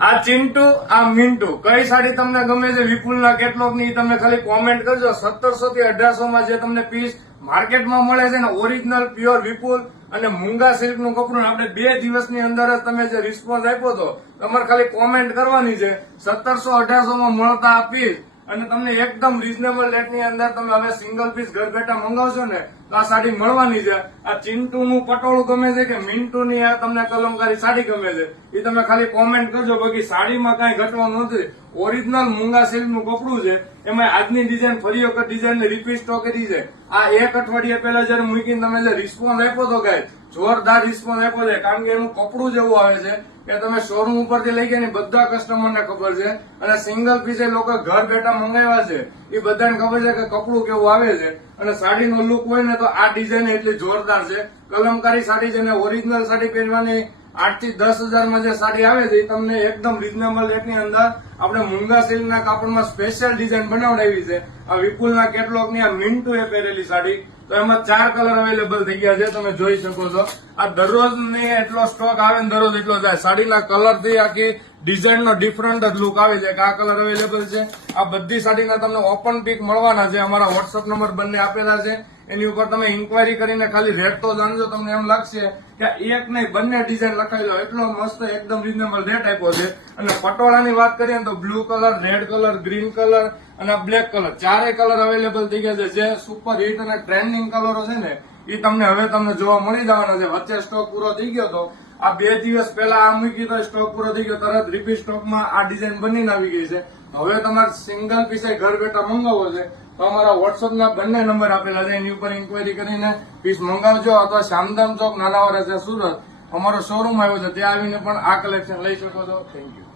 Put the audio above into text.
આ ચિંટુ, આ મિન્ટુ કઈ સાડી તમને ગમે છે? વિપુલના કેટલોકની તમને ખાલી કોમેન્ટ કરજો. સત્તરસો થી અઢારસો માં જે તમને પીસ માર્કેટમાં મળે છે ને ઓરિજિનલ પ્યોર વિપુલ અને મૂંગા સિલ્કનું કપડું આપણે બે દિવસની અંદર જ તમે જે રિસ્પોન્સ આપ્યો હતો તમારે ખાલી કોમેન્ટ કરવાની છે. સત્તરસો અઢારસો માં મળતા આ પીસ અને તમને એકદમ રીઝનેબલ રેટની અંદર તમે હવે સિંગલ પીસ ઘર બેઠા મંગાવશો ને, તો આ સાડી મળવાની છે. આ ચિંટુનું પટોળું ગમે છે કે મિન્ટુની આ તમને કલમકારી સાડી ગમે છે એ તમે ખાલી કોમેન્ટ કરજો, બાકી સાડીમાં કાંઈ ઘટવાનું નથી. ઓરિજિનલ મૂંગા સિલ્કનું કપડું છે, એમાં આજની ડિઝાઇન ફરી વખત ડિઝાઇન રિપીટ સ્ટોક કરી છે. આ એક અઠવાડિયા પહેલા જયારે મૂકીને તમે જે રિસ્પોન્સ આપ્યો હતો ગાય જોરદાર રિસ્પોન્સ આપ્યો છે. કારણ કે એનું કપડું જેવું આવે છે કે તમે શોરૂમ ઉપરથી લઈ ગયા બધા કસ્ટમરને ખબર છે. અને સિંગલ પીસ એ લોકો ઘર બેઠા મંગાવ્યા છે. એ બધાને ખબર છે કે કપડું કેવું આવે છે. અને સાડીનો લુક હોય ને તો આ ડિઝાઇન એટલી જોરદાર છે. કલમકારી સાડી છે ને ઓરિજિનલ સાડી પહેરવાની આઠથી દસ હજારમાં જે સાડી આવે છે, એ તમને એકદમ રીઝનેબલ રેટની અંદર આપણે મૂંગા સિલ્કના કાપડમાં સ્પેશિયલ ડિઝાઇન બનાવડાવી છે. આ વિપુલના કેટલોગની આ મિન્ટુ એ પહેરેલી સાડી. તો એમાં ચાર કલર અવેલેબલ થઈ ગયા છે તમે જોઈ શકો છો. આ દરરોજ ને એટલો સ્ટોક આવે ને દરરોજ એટલો જાય. સાડીના કલરથી આખી ડિઝાઇનનો ડિફરન્ટ જ લુક આવે છે કે આ કલર અવેલેબલ છે. આ બધી સાડીના તમને ઓપન પીક મળવાના છે. અમારા વોટ્સઅપ નંબર બંને આપેલા છે. એની ઉપર તમે ઇન્કવાયરી કરીને ખાલી રેટ તો જાણજો, તમને એમ લાગશે કે એક નહીં, બંને ડિઝાઇન લખાવી લો. એટલો મસ્ત, એકદમ રિઝનેબલ રેટ આપ્યો છે. અને પટોળાની વાત કરીએ તો blue colour red colour green colour અને બ્લેક કલર ચારેય કલર અવેલેબલ થઈ ગયા છે. જે સુપર હિટ અને ટ્રેન્ડિંગ કલરો છે ને એ તમને હવે તમને જોવા મળી જવાના છે. વચ્ચે સ્ટોક પૂરો થઈ ગયો તો આ બે દિવસ પહેલા આ મૂકી તો સ્ટોક પૂરો થઈ ગયો. તરત રિપીટ સ્ટોકમાં આ ડિઝાઇન બનીને આવી ગઈ છે. હવે તમારે સિંગલ પીસે ઘર બેઠા મંગાવવો છે. તો અમારા વોટ્સઅપના બંને નંબર આપેલા છે. એની ઉપર ઇન્કવાયરી કરીને પીસ મંગાવજો અથવા શામધામ ચોક નાલાવાડા છે સુરત. અમારો શોરૂમ આવ્યો છે. ત્યાં આવીને પણ આ કલેક્શન લઈ શકો છો. Thank you